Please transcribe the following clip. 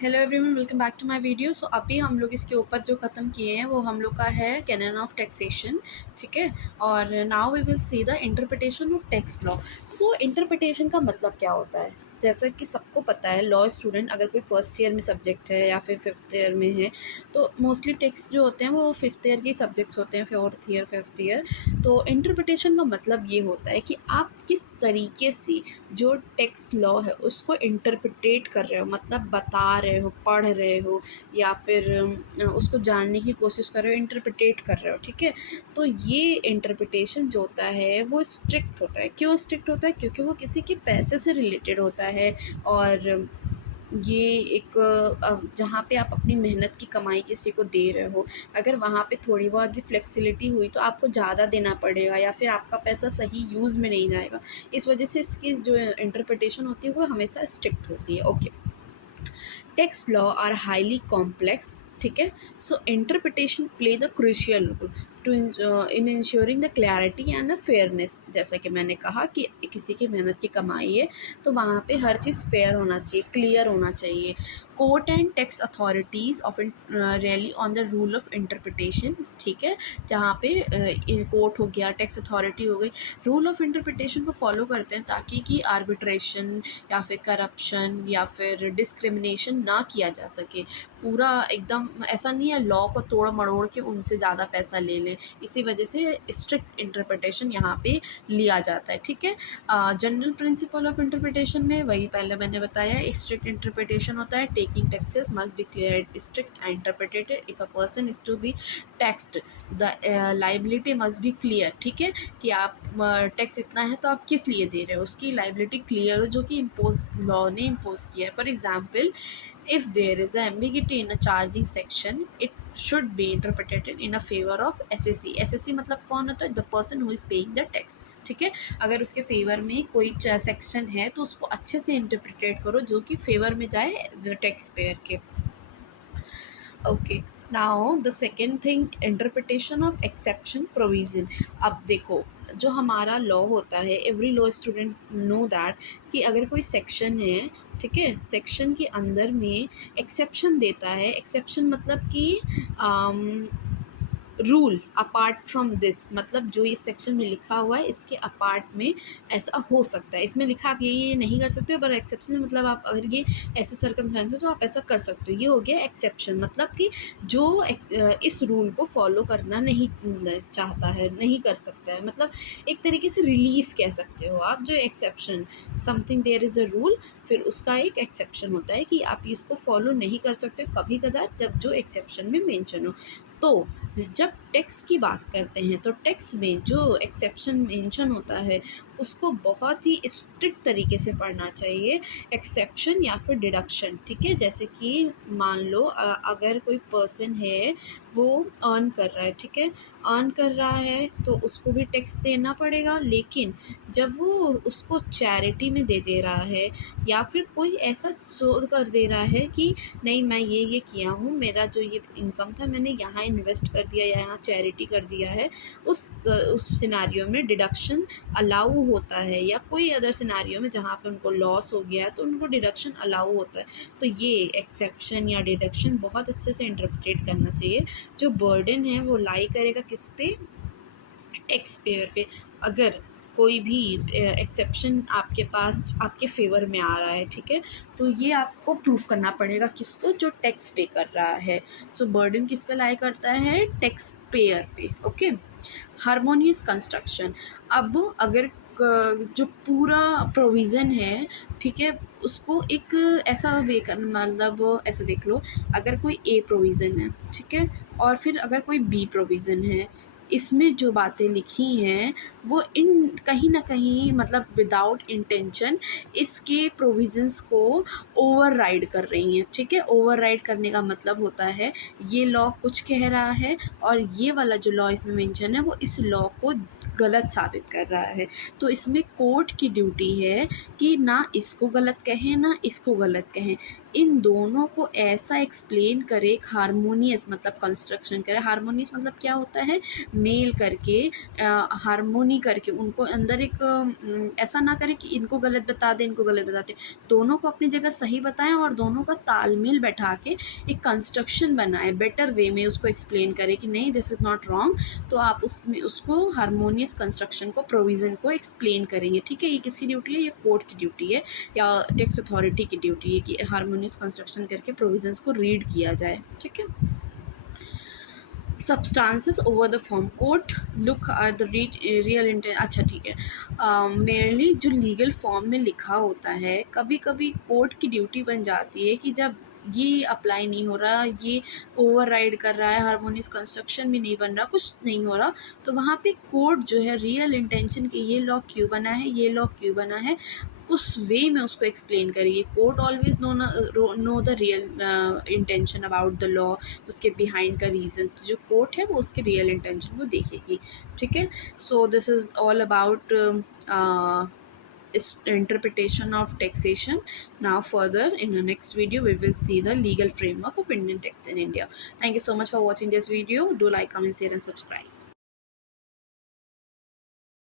Hello everyone, welcome back to my video. So अभी हम लोग इसके ऊपर जो ख़त्म किए हैं वो हम लोग का है कैनन ऑफ टैक्सेशन, ठीक है। और now we will see the interpretation of tax law. So interpretation का मतलब क्या होता है? जैसा कि सबको पता है, लॉ स्टूडेंट अगर कोई फर्स्ट ईयर में सब्जेक्ट है या फिर फिफ्थ ईयर में है तो मोस्टली टैक्स जो होते हैं वो फिफ्थ ईयर के सब्जेक्ट्स होते हैं, फोर्थ ईयर फिफ्थ ईयर। तो इंटरप्रिटेशन का मतलब ये होता है कि आप किस तरीके से जो टेक्स्ट लॉ है उसको इंटरप्रिटेट कर रहे हो, मतलब बता रहे हो, पढ़ रहे हो या फिर उसको जानने की कोशिश कर रहे हो, इंटरप्रिटेट कर रहे हो, ठीक है। तो ये इंटरप्रिटेशन जो होता है वो स्ट्रिक्ट होता है। क्यों स्ट्रिक्ट होता है? क्योंकि वो किसी के पैसे से रिलेटेड होता है। और ये एक जहाँ पे आप अपनी मेहनत की कमाई किसी को दे रहे हो, अगर वहाँ पे थोड़ी बहुत भी फ्लेक्सिबिलिटी हुई तो आपको ज़्यादा देना पड़ेगा या फिर आपका पैसा सही यूज़ में नहीं जाएगा। इस वजह से इसकी जो इंटरप्रिटेशन होती है वो हमेशा स्ट्रिक्ट होती है। Okay, text law are highly complex, ठीक है। So interpretation play the crucial role to in ensuring the clarity and the fairness. जैसा कि मैंने कहा कि किसी की मेहनत की कमाई है तो वहाँ पे हर चीज़ फेयर होना चाहिए, क्लियर होना चाहिए। Court and tax authorities of rally on the rule of interpretation, ठीक है। जहाँ पे कोर्ट हो गया, टैक्स अथॉरिटी हो गई, रूल ऑफ इंटरप्रिटेशन को फॉलो करते हैं ताकि कि आर्बिट्रेशन या फिर करप्शन या फिर डिस्क्रिमिनेशन ना किया जा सके। पूरा एकदम ऐसा नहीं है लॉ को तोड़ मरोड़ के उनसे ज़्यादा पैसा ले लें। इसी वजह से स्ट्रिक्ट इंटरप्रिटेशन यहाँ पे लिया जाता है, ठीक है। जनरल प्रिंसिपल ऑफ इंटरप्रिटेशन में वही पहले मैंने बताया, स्ट्रिक्ट इंटरप्रिटेशन होता है taking taxes must be clear strict interpretated if a person is to be taxed the liability must be clear, ठीक है। कि आप टैक्स इतना है तो आप किस लिए दे रहे हो, उसकी लाइबिलिटी क्लियर हो जो कि इम्पोज लॉ ने इम्पोज किया है। For example, if there is a ambiguity in a charging section, it should be interpreted in a favor of SSE। SSE मतलब कौन होता है? The person who is paying the tax, ठीक है। अगर उसके फेवर में कोई सेक्शन है तो उसको अच्छे से इंटरप्रिटेट करो जो कि फेवर में जाए टैक्स पेयर के। Okay, now the second thing, interpretation of exception provision. अब देखो, जो हमारा लॉ होता है, every law student know that कि अगर कोई सेक्शन है, ठीक है, सेक्शन के अंदर में एक्सेप्शन देता है। एक्सेप्शन मतलब कि रूल अपार्ट फ्रॉम दिस, मतलब जो इस सेक्शन में लिखा हुआ है इसके अपार्ट में ऐसा हो सकता है। इसमें लिखा आप ये नहीं कर सकते हो, पर एक्सेप्शन मतलब आप अगर ये ऐसे सर्कमस्टेंस हो तो आप ऐसा कर सकते हो। ये हो गया एक्सेप्शन, मतलब कि जो इस रूल को फॉलो करना नहीं चाहता है, नहीं कर सकता है, मतलब एक तरीके से रिलीफ कह सकते हो आप। जो exception, something there is a rule, फिर उसका एक एक्सेप्शन होता है कि आप इसको फॉलो नहीं कर सकते कभी कदार, जब जो एक्सेप्शन में मेंशन हो। तो जब टैक्स की बात करते हैं तो टैक्स में जो एक्सेप्शन मेंशन होता है उसको बहुत ही स्ट्रिक्ट तरीके से पढ़ना चाहिए। एक्सेप्शन या फिर डिडक्शन, ठीक है। जैसे कि मान लो अगर कोई पर्सन है वो अर्न कर रहा है, ठीक है, अर्न कर रहा है तो उसको भी टैक्स देना पड़ेगा। लेकिन जब वो उसको चैरिटी में दे रहा है या फिर कोई ऐसा शो कर दे रहा है कि नहीं मैं ये किया हूँ, मेरा जो ये इनकम था मैंने यहाँ इन्वेस्ट कर दिया या यहाँ चैरिटी कर दिया है, उस सिनारियो में डिडक्शन अलाउ होता है। या कोई अदर सिनारियो में जहाँ पे उनको लॉस हो गया है तो उनको डिडक्शन अलाउ होता है। तो ये एक्सेप्शन या डिडक्शन बहुत अच्छे से इंटरप्रेट करना चाहिए। जो बर्डन है वो लाई करेगा किस पे? टैक्स पेयर पे। अगर कोई भी एक्सेप्शन आपके पास आपके फेवर में आ रहा है, ठीक है, तो ये आपको प्रूफ करना पड़ेगा किसको? जो टैक्स पे कर रहा है। सो बर्डन किस पे लाई करता है? टैक्स पेयर पे। Okay, harmonious construction. अब अगर जो पूरा प्रोविज़न है, ठीक है, उसको एक ऐसा वे करना, मतलब ऐसे देख लो, अगर कोई ए प्रोविज़न है, ठीक है, और फिर अगर कोई बी प्रोविज़न है, इसमें जो बातें लिखी हैं वो इन कहीं न कहीं मतलब विदाउट इंटेंशन इसके प्रोविज़न्स को ओवरराइड कर रही हैं, ठीक है। ओवरराइड करने का मतलब होता है ये लॉ कुछ कह रहा है और ये वाला जो लॉ इसमें मेंशन है वो इस लॉ को गलत साबित कर रहा है। तो इसमें कोर्ट की ड्यूटी है कि ना इसको गलत कहें ना इसको गलत कहें, इन दोनों को ऐसा एक्सप्लेन करे, एक हारमोनियस मतलब कंस्ट्रक्शन करे। हारमोनियस मतलब क्या होता है, मेल करके हारमोनी करके उनको अंदर एक ऐसा ना करे कि इनको गलत बता दे इनको गलत बताते, दोनों को अपनी जगह सही बताएं और दोनों का तालमेल बैठा के एक कंस्ट्रक्शन बनाए, बेटर वे में उसको एक्सप्लेन करे कि नहीं दिस इज़ नॉट रॉन्ग, तो आप उसमें उसको हारमोनियस कंस्ट्रक्शन को, प्रोविज़न को एक्सप्लेन करेंगे। ठीक है, ये किसकी ड्यूटी है, ये कोर्ट की ड्यूटी है या टैक्स अथॉरिटी की ड्यूटी है कि हारमोनियस कंस्ट्रक्शन करके प्रोविजंस को रीड किया जाए। ठीक है, substances over the form court look at the real intent। अच्छा ठीक है, मेनली जो लीगल फॉर्म में लिखा होता है, कभी कभी कोर्ट की ड्यूटी बन जाती है कि जब ये अप्लाई नहीं हो रहा, ये ओवरराइड कर रहा है, हारमोनियस कंस्ट्रक्शन भी नहीं बन रहा, कुछ नहीं हो रहा, तो वहाँ पे कोर्ट जो है रियल इंटेंशन के ये लॉ क्यों बना है, ये लॉ क्यों बना है, उस वे में उसको एक्सप्लेन करिए। Court always know the real intention about the law, उसके बिहाइंड का रीज़न, तो जो कोर्ट है वो उसके रियल इंटेंशन को देखेगी। ठीक है, so this is all about interpretation of taxation. Now further in the next video we will see the legal framework of Indian tax in India. Thank you so much for watching this video. Do like, comment, share and subscribe.